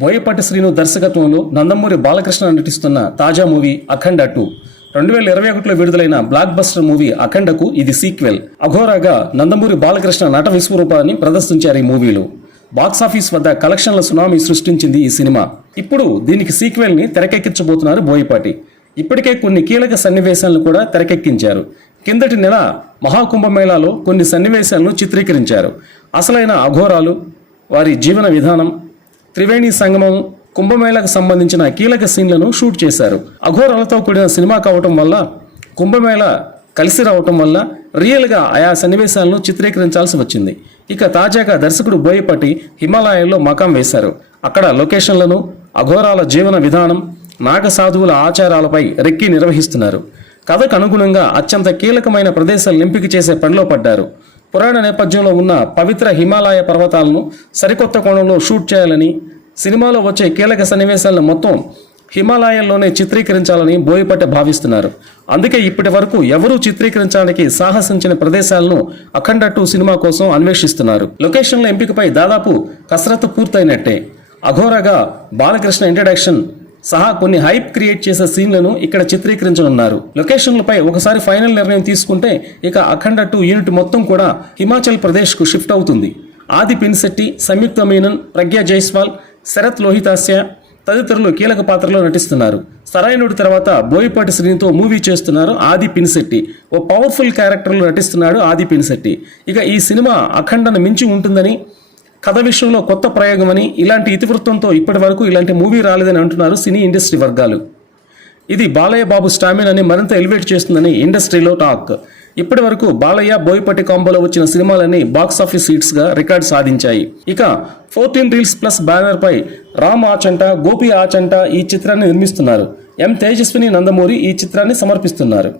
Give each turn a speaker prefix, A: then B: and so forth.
A: బోయపాటి శ్రీను దర్శకత్వంలో నందమూరి బాలకృష్ణ నటిస్తున్న తాజా మూవీ అఖండ టూ. రెండు వేల ఇరవై ఒకటిలో విడుదలైన బ్లాక్ బస్టర్ మూవీ అఖండకు ఇది సీక్వెల్. అఘోరాగా నందమూరి బాలకృష్ణ నట విశ్వరూపాన్ని ప్రదర్శించారు ఈ మూవీలో. బాక్సాఫీస్ వద్ద కలెక్షన్ల సునామీ సృష్టించింది ఈ సినిమా. ఇప్పుడు దీనికి సీక్వెల్ని తెరకెక్కించబోతున్నారు బోయపాటి ఇప్పటికే కొన్ని కీలక సన్నివేశాలను కూడా తెరకెక్కించారు. కిందటి నెల మహాకుంభమేళాలో కొన్ని సన్నివేశాలను చిత్రీకరించారు. అసలైన అఘోరాలు వారి జీవన విధానం త్రివేణి సంగమం కుంభమేళకు సంబంధించిన కీలక సీన్లను షూట్ చేశారు. అఘోరాలతో కూడిన సినిమా కావటం వల్ల కుంభమేళ కలిసి రావటం వల్ల రియల్గా ఆయా సన్నివేశాలను చిత్రీకరించాల్సి వచ్చింది. ఇక తాజాగా దర్శకుడు బోయపాటి హిమాలయాల్లో మకాం వేశారు. అక్కడ లొకేషన్లను అఘోరాల జీవన విధానం నాగ సాధువుల ఆచారాలపై రెక్కి నిర్వహిస్తున్నారు. కథకు అనుగుణంగా అత్యంత కీలకమైన ప్రదేశాలను ఎంపిక చేసే పనిలో పడ్డారు. పురాణ నేపథ్యంలో ఉన్న పవిత్ర హిమాలయ పర్వతాలను సరికొత్త కోణంలో షూట్ చేయాలని సినిమాలో వచ్చే కీలక సన్నివేశాలను మొత్తం హిమాలయాల్లోనే చిత్రీకరించాలని బోయపట్ట భావిస్తున్నారు. అందుకే ఇప్పటి వరకు ఎవరూ చిత్రీకరించడానికి సాహసించిన ప్రదేశాలను అఖండ టూ సినిమా కోసం అన్వేషిస్తున్నారు. లొకేషన్ల ఎంపికపై దాదాపు కసరత్తు పూర్తయినట్టే. అఘోరగా బాలకృష్ణ ఇంట్రడక్షన్ సహా కొన్ని హైప్ క్రియేట్ చేసే సీన్లను ఇక్కడ చిత్రీకరించనున్నారు. లొకేషన్లపై ఒకసారి ఫైనల్ నిర్ణయం తీసుకుంటే ఇక అఖండ టూ యూనిట్ మొత్తం కూడా హిమాచల్ ప్రదేశ్కు షిఫ్ట్ అవుతుంది. ఆది పిన్శెట్టి సంయుక్త మీనన్ ప్రజ్ఞా జైస్వాల్ శరత్ లోహితాస్య తదితరులు కీలక పాత్రలో నటిస్తున్నారు. సరాయనుడి తర్వాత బోయపాటి శ్రీనితో మూవీ చేస్తున్నారు ఆది పిన్శెట్టి. ఓ పవర్ఫుల్ క్యారెక్టర్లో నటిస్తున్నాడు ఆది పిన్శెట్టి. ఇక ఈ సినిమా అఖండను మించి ఉంటుందని కథ విషయంలో కొత్త ప్రయోగమని ఇలాంటి ఇతివృత్తంతో ఇప్పటి వరకు ఇలాంటి మూవీ రాలేదని అంటున్నారు సినీ ఇండస్ట్రీ వర్గాలు. ఇది బాలయ్య బాబు స్టామినాని మరింత ఎలివేట్ చేస్తుందని ఇండస్ట్రీలో టాక్. ఇప్పటి వరకు బాలయ్య బోయపట్టి కాంబోలో వచ్చిన సినిమాలన్నీ బాక్స్ ఆఫీస్ సీట్స్గా సాధించాయి. ఇక ఫోర్టీన్ రీల్స్ ప్లస్ బ్యానర్ పై రామ్ ఆచంట గోపి ఆచంట ఈ చిత్రాన్ని నిర్మిస్తున్నారు. ఎం తేజస్విని నందమూరి ఈ చిత్రాన్ని సమర్పిస్తున్నారు.